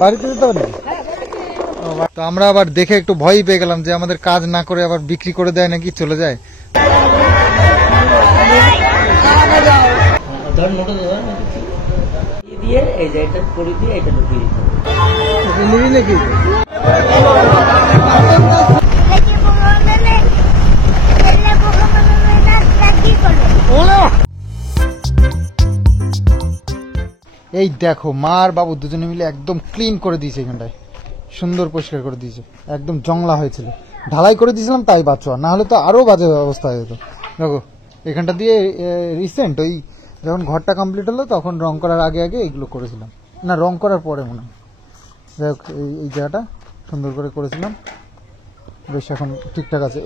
বাড়িতে যেতে হবে নাকি? তো আমরা আবার দেখে একটু ভয়ই পেয়ে গেলাম যে আমাদের কাজ না করে আবার বিক্রি করে দেয় নাকি, চলে যায়। নিবি নাকি? এই দেখো মা আর বাবু দুজনে মিলে একদম ক্লিন করে দিয়েছে, এখানটায় সুন্দর পরিষ্কার করে দিয়েছে, একদম জংলা হয়েছিল, ঢালাই করে দিয়েছিলাম তাই বাঁচোয়া, না হলে তো আরো বাজে অবস্থা হয়ে যেত। দেখো এখানটা দিয়ে রিসেন্ট ওই যখন ঘরটা কমপ্লিট হলো তখন রং করার আগে আগে এইগুলো করেছিলাম, না রং করার পরে মনে হয়। যাই হোক এই জায়গাটা সুন্দর করে করেছিলাম, বেশ এখন ঠিকঠাক আছে।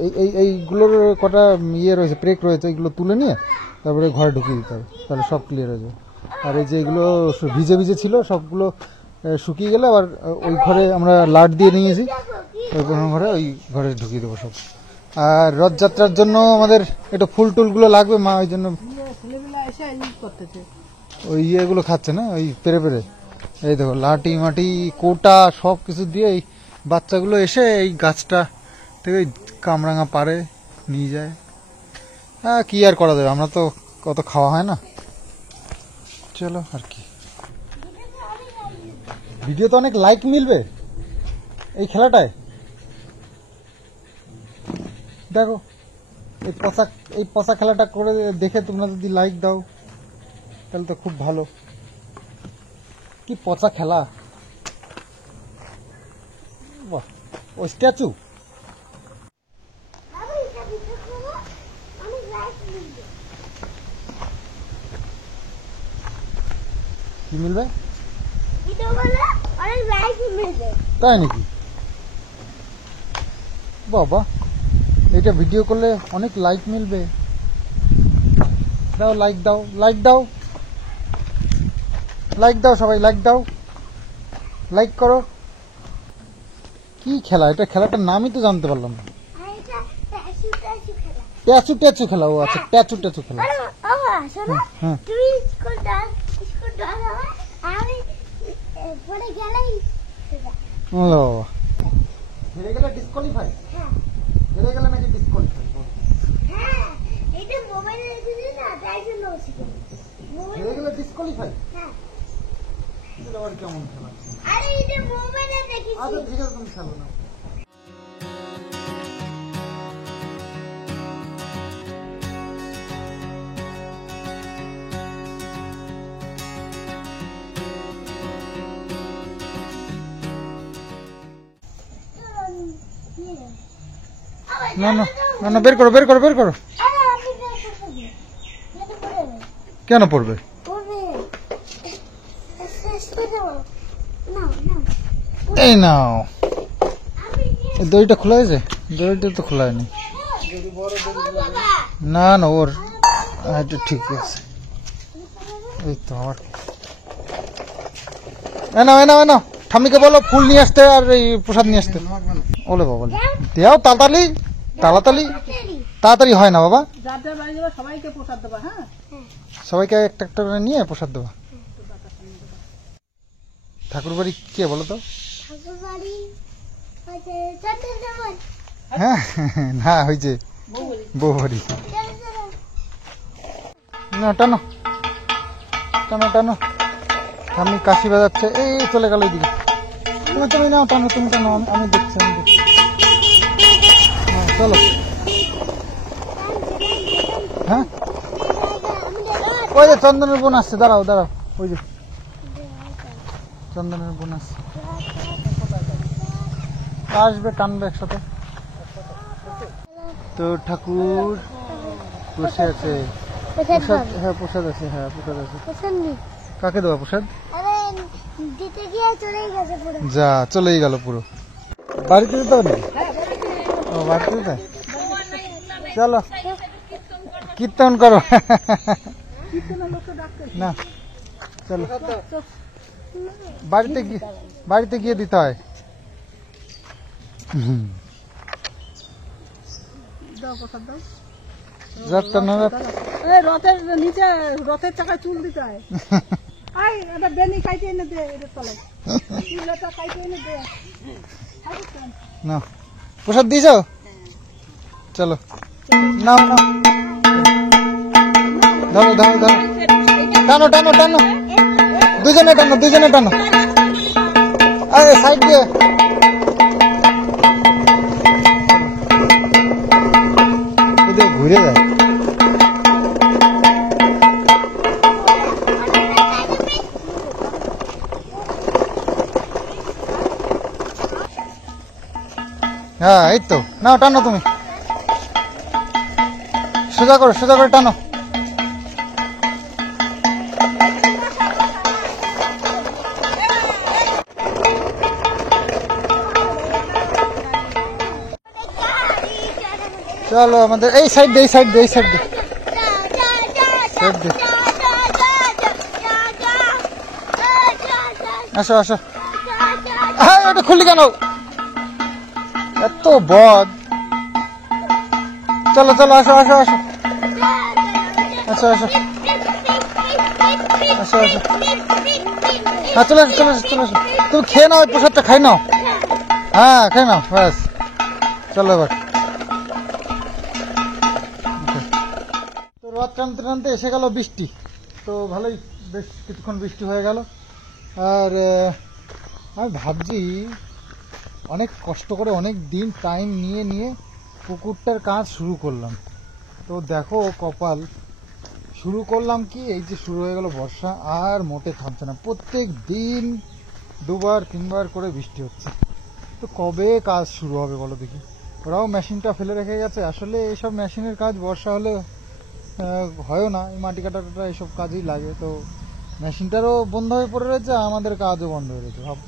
এইগুলোর কটা ইয়ে রয়েছে, প্রেক রয়েছে, এইগুলো তুলে নিয়ে তারপরে ঘরে ঢুকিয়ে দিতে হবে, তাহলে সব ক্লিয়ার হয়ে যাবে। আর এই যে এগুলো ভিজে ভিজে ছিল সবগুলো শুকিয়ে গেলে আবার ওই ঘরে আমরা লাট দিয়ে নিয়েছি, ওই পুরোনো ঘরে, ওই ঘরে ঢুকিয়ে দেবো সব। আর রথযাত্রার জন্য আমাদের একটু ফুল টুলগুলো লাগবে, মা ওই জন্য ওই ইয়েগুলো খাচ্ছে না, ওই পেরে পেরে। এই দেখো লাঠি মাটি কোটা সব কিছু দিয়ে এই বাচ্চাগুলো এসে এই গাছটা থেকে কামরাঙা পারে নিয়ে যায়। হ্যাঁ কি আর করা যাবে, আমরা তো কত খাওয়া হয় না, চলো আর কি। ভিডিও তো অনেক লাইক মিলবে এই খেলাটায়, দেখো এই পচা খেলাটা করে দেখে তোমরা যদি লাইক দাও তাহলে তো খুব ভালো। কি পচা খেলা, বাহ ও স্ট্যাচু। কি মিলবে তাই নাকি? বাবা এটা ভিডিও করলে অনেক লাইক মিলবে, দাও লাইক দাও, লাইক দাও, লাইক দাও, সবাই লাইক দাও, লাইক করো। কি খেলা এটা, খেলাটার নামই তো জানতে পারলাম না। ট্যাচু ট্যাচু খেলা, ও আচ্ছা ট্যাচু ট্যাচু খেলা। হ্যাঁ হেরে গেলে ডিসকোয়ালিফাই, হেরে গেলে নাকি ডিসকোয়ালিফাই, হেরে গেলে ডিসকোয়ালিফাই। এটা আবার কেমন খেলা? আচ্ছা ঠিক আছে তুমি খেলো না। না না না না বের করো বের করো বের করো। কেন পড়বে? এই নাও, দড়িটা খোলা হয়েছে, দড়িটা তো খোলা হয়নি। না না ওর ঠিক আছে, এই তো আমার। এনাও এনাও এনাও, ঠাম্মিকে বলো ফুল নিয়ে আসতে আর এই প্রসাদ নিয়ে আসতে। ওলে বাবা দেও তাড়াতাড়ি, তাড়াতাড়ি তাড়াতাড়ি হয় না বাবা, সবাইকে একটা একটা করে নিয়ে প্রসাদ দেবা। ঠাকুর বাড়ি কে বলো তো? হ্যাঁ না হয়েছে বউ বাড়ি। না টানো টানো টানো, আমি কাশি বাজাচ্ছে, এই চলে গেল ওইদিকে। তুমি তুমি নাও টানো, তুমি টানো, আমি দেখছি আমি দেখছি। চলো হ্যাঁ ওই যে চন্দনের বোন আসছে, দাঁড়াও দাঁড়াও, ওই যে চন্দনের বোন আসছে, আসবে টানবে একসাথে। তো ঠাকুর বসে আছে, প্রসাদ, হ্যাঁ প্রসাদ আছে, হ্যাঁ প্রসাদ আছে। কাকে দেওয়া প্রসাদ? যা চলেই গেল পুরো। বাড়িতে যেতে হবে নাকি? ও বাড়িতে যেতে, চলো কীর্তন করো না, চলো বাড়িতে গিয়ে দিতে হয়। রথের নিচে রথের চাকায় চুল দিতে হয়। না প্রসাদ দিয়েছ? চলো নাও নাও, ধরো ধরো ধরো, টানো টানো টানো, দুজনে টানো দুজনে টানো, আরে সাইড দিয়ে। ঘুরে যায়। হ্যাঁ এই তো, নাও টানো তুমি, সোজা করে টানো। চলো আমাদের এই সাইড দিয়ে, এই সাইড দিয়ে, এই সাইড দিয়ে, সাইড দিয়ে। আসো আসো, হ্যাঁ ওটা খুললি কেন, এত বদ। চলো চলো আসো আসো আসো, আসো আসো আসো আসো, হ্যাঁ চলে আসো চলে আসো চলে আসো। তুমি খেয়ে নাও, প্রসাদটা খাই নাও, হ্যাঁ খাই নাও ব্যাস। চলো এবার তো রথ টানতে টানতে এসে গেল বৃষ্টি। তো ভালোই, বেশ কিছুক্ষণ বৃষ্টি হয়ে গেল। আর আমি ভাবছি অনেক কষ্ট করে অনেক দিন টাইম নিয়ে পুকুরটার কাজ শুরু করলাম। তো দেখো কপাল, শুরু করলাম কি, এই যে শুরু হয়ে গেল বর্ষা, আর মোটে থামছে না, প্রত্যেক দিন 2-3 বার করে বৃষ্টি হচ্ছে। তো কবে কাজ শুরু হবে বলো দেখি? ওরাও মেশিনটা ফেলে রেখে গেছে। আসলে এইসব মেশিনের কাজ বর্ষা হলে হয়ও না, এই মাটি কাটাটা এইসব কাজেই লাগে। তো মেশিনটারও বন্ধ হয়ে পড়ে রয়েছে, আমাদের কাজও বন্ধ হয়ে রয়েছে। ভাব,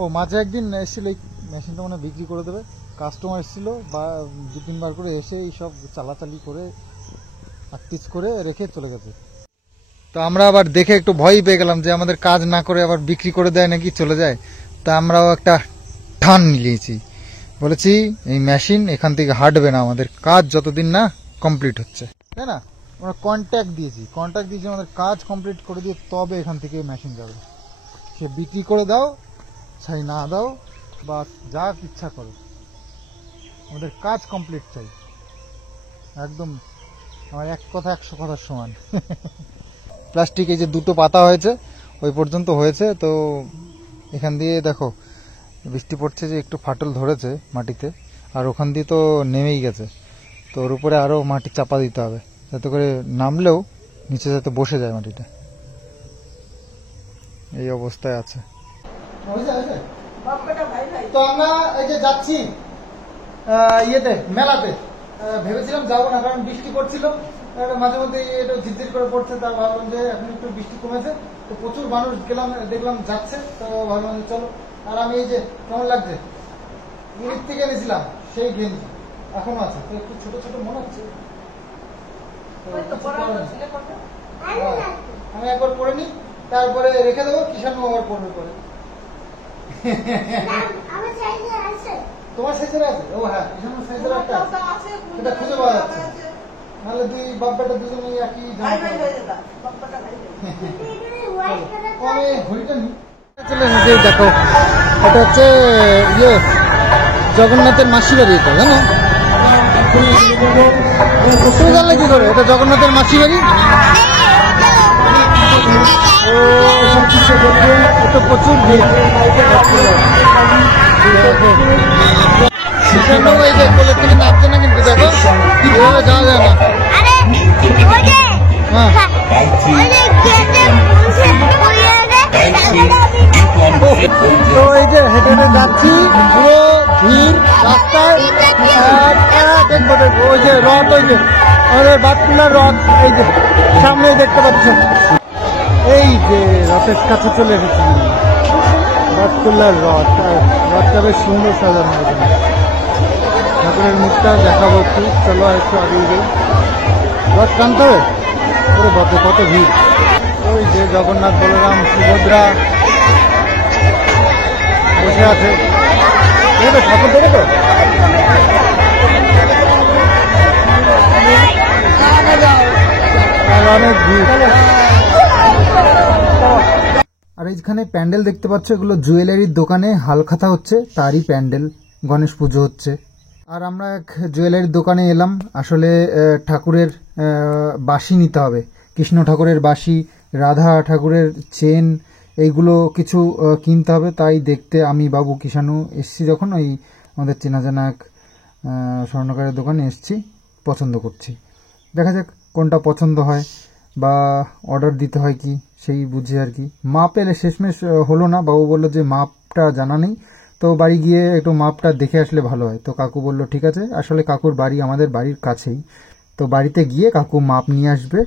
ও মাঝে একদিন এসেছিল এই মেশিনটা মানে বিক্রি করে দেবে, কাস্টমার এসেছিল, বা 2-3 বার করে এসে এই সব চালাচালি করে প্র্যাকটিস করে রেখে চলে গেছে। তো আমরা আবার দেখে একটু ভয় পেয়ে গেলাম যে আমাদের কাজ না করে আবার বিক্রি করে দেয় নাকি, চলে যায়। তা আমরাও একটা ঠান নিয়েছি, বলেছি এই মেশিন এখান থেকে হাঁটবে না আমাদের কাজ যতদিন না কমপ্লিট হচ্ছে, তাই না? আমরা কন্ট্যাক্ট দিয়েছি আমাদের কাজ কমপ্লিট করে দিয়ে তবে এখান থেকে মেশিন যাবে। সে বিক্রি করে দাও, চাই না দাও, বা যা ইচ্ছা করো, আমাদের কাজ কমপ্লিট চাই। একদম আমার এক কথা 100 কথার সমান। প্লাস্টিক এই যে 2টো পাতা হয়েছে, ওই পর্যন্ত হয়েছে। তো এখান দিয়ে দেখো বৃষ্টি পড়ছে যে একটু ফাটল ধরেছে মাটিতে, আর ওখান দিয়ে তো নেমেই গেছে। তো ওর উপরে আরো মাটি চাপা দিতে হবে, যাতে করে নামলেও নিচে যাতে বসে যায় মাটিটা। এই অবস্থায় আছে। তো আমরা এই যে যাচ্ছি ইয়েতে, মেলাতে। ভেবেছিলাম যাবো না, কারণ বৃষ্টি পড়ছিল, মাঝে মধ্যে এটা ঝিরঝির করে পড়ছে। তার ভাবলাম যে এখন একটু বৃষ্টি কমেছে, তো প্রচুর মানুষ গেলাম, দেখলাম যাচ্ছে, তো ভাবলাম যে চলো। আর আমি এই যে কেমন লাগছে, ইউনিট থেকে এনেছিলাম সেই গেঞ্জি এখনো আছে, তো একটু ছোট ছোট মনে হচ্ছে। আমি একবার পরে নিই, তারপরে রেখে দেবো, কিষানু আবার পড়বে পরে। তোমার সাইজের আছে? ও হ্যাঁ, কিষানুর সাইজের একটা আছে, এটা খুঁজে পাওয়া যাচ্ছে। নাহলে দুই বাপ্পাটা দুজনে একই ঘড়িটা নিই। চলে এসেছে, দেখো এটা হচ্ছে ইয়ে জগন্নাথের মাসি বাড়ি, এটা জানো? তুমি জানলে কি করে এটা জগন্নাথের মাসি বাড়ি? এটা প্রচুর ভিড়। এই যে কোলের থেকে নামছে না, কিন্তু দেখো এভাবে যাওয়া যায় না। তো এই যে হেঁটে হেঁটে যাচ্ছি, পুরো ভিড় রাস্তায়। দেখবো দেখবো ওই যে রথ, ওই যে আমাদের বাতকুল্লার রথ, এই যে সামনেই দেখতে পাচ্ছ। এই যে রথের কাছে চলে এসেছি, বাতকুল্লার রথ। রথটা বেশ সুন্দর সাজানো হয়েছে, ঠাকুরের মুখটা দেখাবো একটু। চলো আর একটু আগে যাই, রথ টানতে হবে। পুরো রথে কত ভিড়। ওই যে জগন্নাথ, বলরাম, সুভদ্রা বসে আছে, ঠাকুর দেখে তো। আর অনেক ভিড়। এইখানে প্যান্ডেল দেখতে পাচ্ছ, এগুলো জুয়েলারির দোকানে হালখাতা হচ্ছে, তারই প্যান্ডেল। গণেশ পুজো হচ্ছে। আর আমরা এক জুয়েলারির দোকানে এলাম। আসলে ঠাকুরের বাঁশি নিতে হবে, কৃষ্ণ ঠাকুরের বাঁশি, রাধা ঠাকুরের চেন, এইগুলো কিছু কিনতে হবে। তাই দেখতে আমি, বাবু, কিষাণু এসছি যখন, ওই আমাদের চেনা জানা এক স্বর্ণকারের দোকানে এসছি, পছন্দ করছি। দেখা যাক কোনটা পছন্দ হয় বা অর্ডার দিতে হয় কি সেই বুঝে আর কি। মাপ এলে শেষমেশ হলো না, বাবু বললো যে মাপটা জানা নেই, তো বাড়ি গিয়ে একটু মাপটা দেখে আসলে ভালো হয়। তো কাকু বলল ঠিক আছে। আসলে কাকুর বাড়ি আমাদের বাড়ির কাছেই, তো বাড়িতে গিয়ে কাকু মাপ নিয়ে আসবে।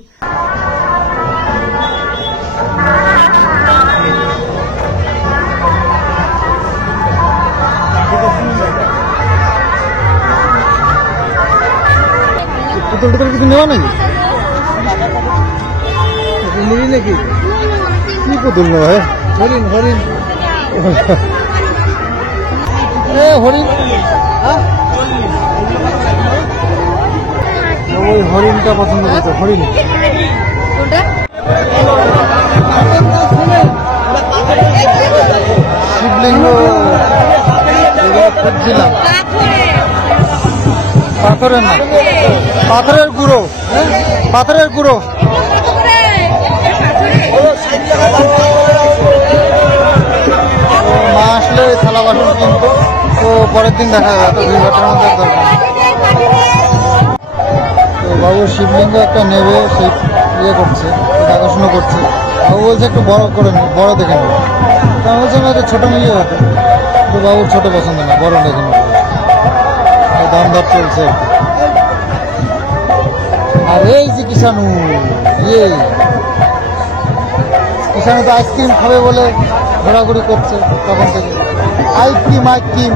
পুতুল টুতুল কিছু নেওয়া নাকি? নিবি নাকি? কি পুতুল নেওয়া? হরিণ হরিণ হরিণ, ওই হরিণটা পছন্দ করছে। হরিণ শিবলিঙ্গ খুঁজছিলাম। পাথরের না, পাথরের গুঁড়ো, পাথরের গুঁড়ো। মা আসলে থালা বাসন কিনতো, তো পরের দিন দেখা যাবে, তো 2 ঘন্টার মধ্যে দরকার। তো বাবু শিবলিঙ্গ একটা নেবে, সেই করছে, দেখাশুনো করছে। বাবু বলছে একটু বড় করে নেবে, বড় দেখে নেবে। তো আমি বলছিলাম একটা ছোটো নিয়ে হতো, তো বাবুর ছোটো পছন্দ না, বড় দেখে নেবে। দাম দর চলছে। আর এই যে কিষাণু, কিষাণু তো আইসক্রিম খাবে বলে ঘোরাঘুরি করছে তখন থেকে। আইসক্রিম।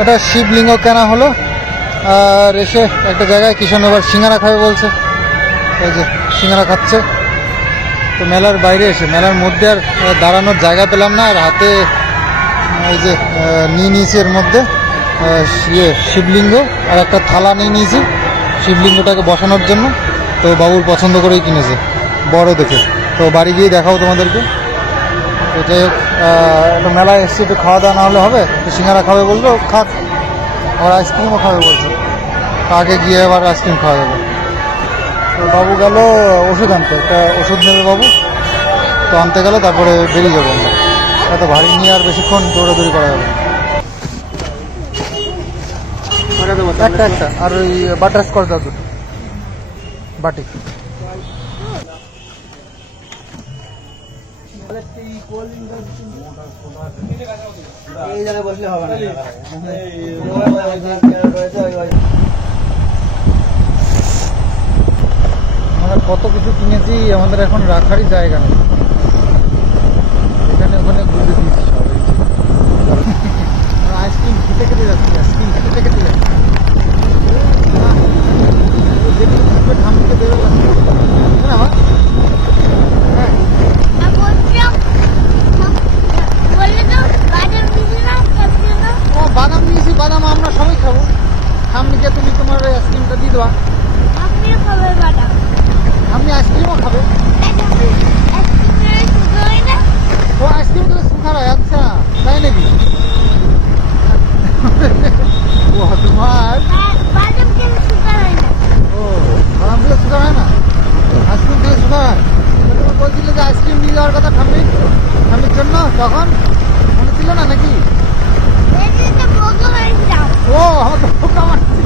একটা শিবলিঙ্গ কেনা হলো, আর এসে একটা জায়গায় কিষাণু এবার সিঙ্গারা খাবে বলছে। এই যে সিঙ্গারা খাচ্ছে। তো মেলার বাইরে এসে, মেলার মধ্যে আর দাঁড়ানোর জায়গা পেলাম না, আর হাতে এই যে নিয়ে নিয়েছি এর মধ্যে শিবলিঙ্গ, আর একটা থালা নিয়ে নিয়েছি শিবলিঙ্গটাকে বসানোর জন্য। তো বাবুর পছন্দ করেই কিনেছে, বড় দেখে। তো বাড়ি গিয়ে দেখাও তোমাদেরকে। তো যাই হোক, একটা মেলায় এসছি, একটু খাওয়া দাওয়া না হলে হবে। তো সিঙ্গারা খাবে বললো, খাক। আবার আইসক্রিমও খাবে বলছে, আগে গিয়ে আবার আইসক্রিম খাওয়া যাবে। তো বাবু গেল ওষুধ আনতে, একটা ওষুধ নেবে বাবু, তো আনতে গেলে তারপরে বেরিয়ে যাবো আমরা। এত ভারী নিয়ে আর বেশিক্ষণ দৌড়াদৌড়ি করা যাবে। একটা একটা, আর ওই বাটার স্কচ দাও দুটো, বাটি। এই জায়গায় বসলে হবে না। আমরা কত কিছু কিনেছি, আমাদের এখন রাখারই জায়গা নেই। এখানে ওখানে ঘুরে দিয়েছি সব। আইসক্রিম খেতে খেতে যাচ্ছি, আইসক্রিম খেতে খেতে যাচ্ছি। ঠামকে দেবে আমার। হ্যাঁ, বাদাম নিয়েছি, বাদাম আমরা সবাই খাবো। ঠাম্মিকে তুমি তোমার আইসক্রিমটা দিয়ে দেওয়া। আপনি আইসক্রিমও খাবে? ও আইসক্রিম তো সুগার হয়। আচ্ছা, তাই নাকি? ও তোমার, ও বাদাম দিলে সুগার হয় না, আইসক্রিম দিলে সুগার হয়। তুমি বলছিলে যে আইসক্রিম নিয়ে যাওয়ার কথা ঠাম্মির জন্য, তখন মনে ছিল না নাকি? ও আমার তো বোকা মারছি।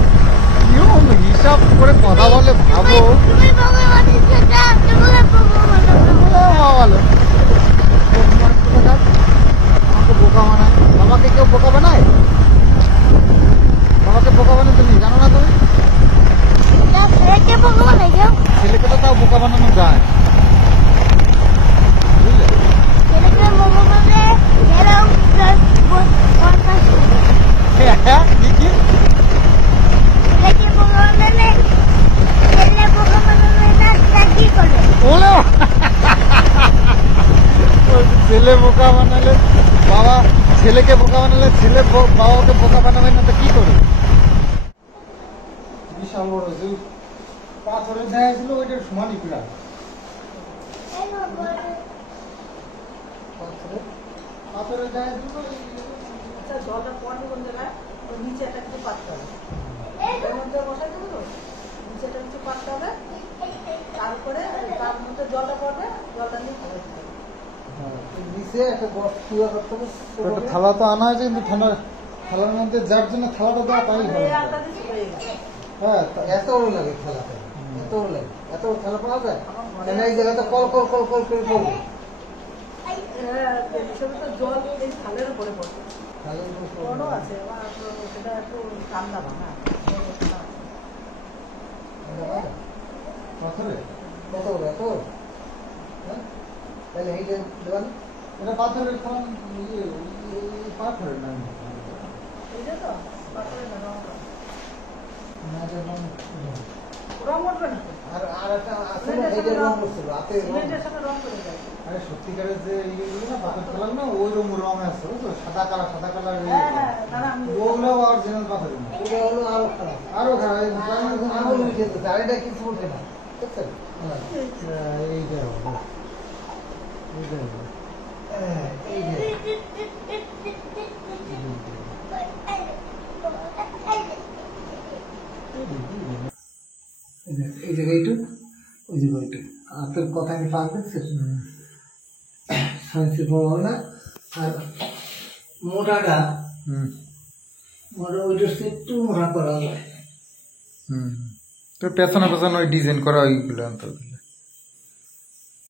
হিসাব করে কথা বলে ভাবো। ভালো, আমাকে বোকা বানায়। বাবাকে কেউ বোকা বানায়? বাবাকে বোকা বানায় তুমি জানো না? তুমি ছেলেকে তো তাও বোকা বানানো যায়, বুঝলে? কি ছেলে বোকা বানালে বাবা, ছেলেকে বোকা বানালে ছেলে বাবাকে বোকা বানাবে না, তো কি করবে? বিশাল বড় পাথরের দেখা ছিল, ওইটার সমানই প্রায়। পাথরের গায়ে দুটো আচ্ছা জলটা পড়বে কোন জায়গায় ওই নিচে একটা কিছু পাততে হবে এর মধ্যে বসাই দেবো তো নিচে একটা কিছু পাততে হবে তারপরে তার মধ্যে জলটা পড়বে জলটা নিয়ে ফেলে দিতে হবে নিচে একটা বক্স পুরো করতে হবে একটা থালা তো আনা হয়েছে কিন্তু থালার মধ্যে যার জন্য থালাটা দেওয়া তাই হবে এই আলটা দিচ্ছি হয়ে গেছে হ্যাঁ এত বড় লাগে খেলাতে এত বড় লাগে এত বড় খেলা পাওয়া যায় কেন এই জায়গাতে কল কল কল কল করে পড়বে হিসেবে তো জল এই খালের উপরে পড়বে তাহলে বড় আছে আবার সেটা একটু ঠান্ডা না পাথরে কত বড় এত হ্যাঁ তাহলে এই যে দেওয়াল এটা পাথরের খান পাথরের না এই যে তো পাথরে না রং করা। না যেমন রং উঠবে না তো। আর আর একটা আছে না এই যে রং করছিল হাতে রং সিমেন্টের সাথে রং করে যায় আরে সত্যিকারের যে ইয়েগুলো না পাথর খেলাম না ওই রং আছে বুঝছো সাদা কালার হ্যাঁ হ্যাঁ দাঁড়া আমি ওগুলো অরিজিনাল পাথরের না এটা হলো আরো খারাপ আরো খারাপ আঙুল উঠে যেত আর এটা কিছু ওঠে না বুঝছেন এইটা হবে এইটা হবে এই যে এই জায়গাইটুক ওই জায়গাইটুক আপনার কথা আমি পাক দেখছি সায়েন্সের প্রভাব না আর মোটাটা মোটা ওইটার সে একটু মোটা করা যায় তো পেছনে পেছনে ওই ডিজাইন করা ওইগুলো আনতে হবে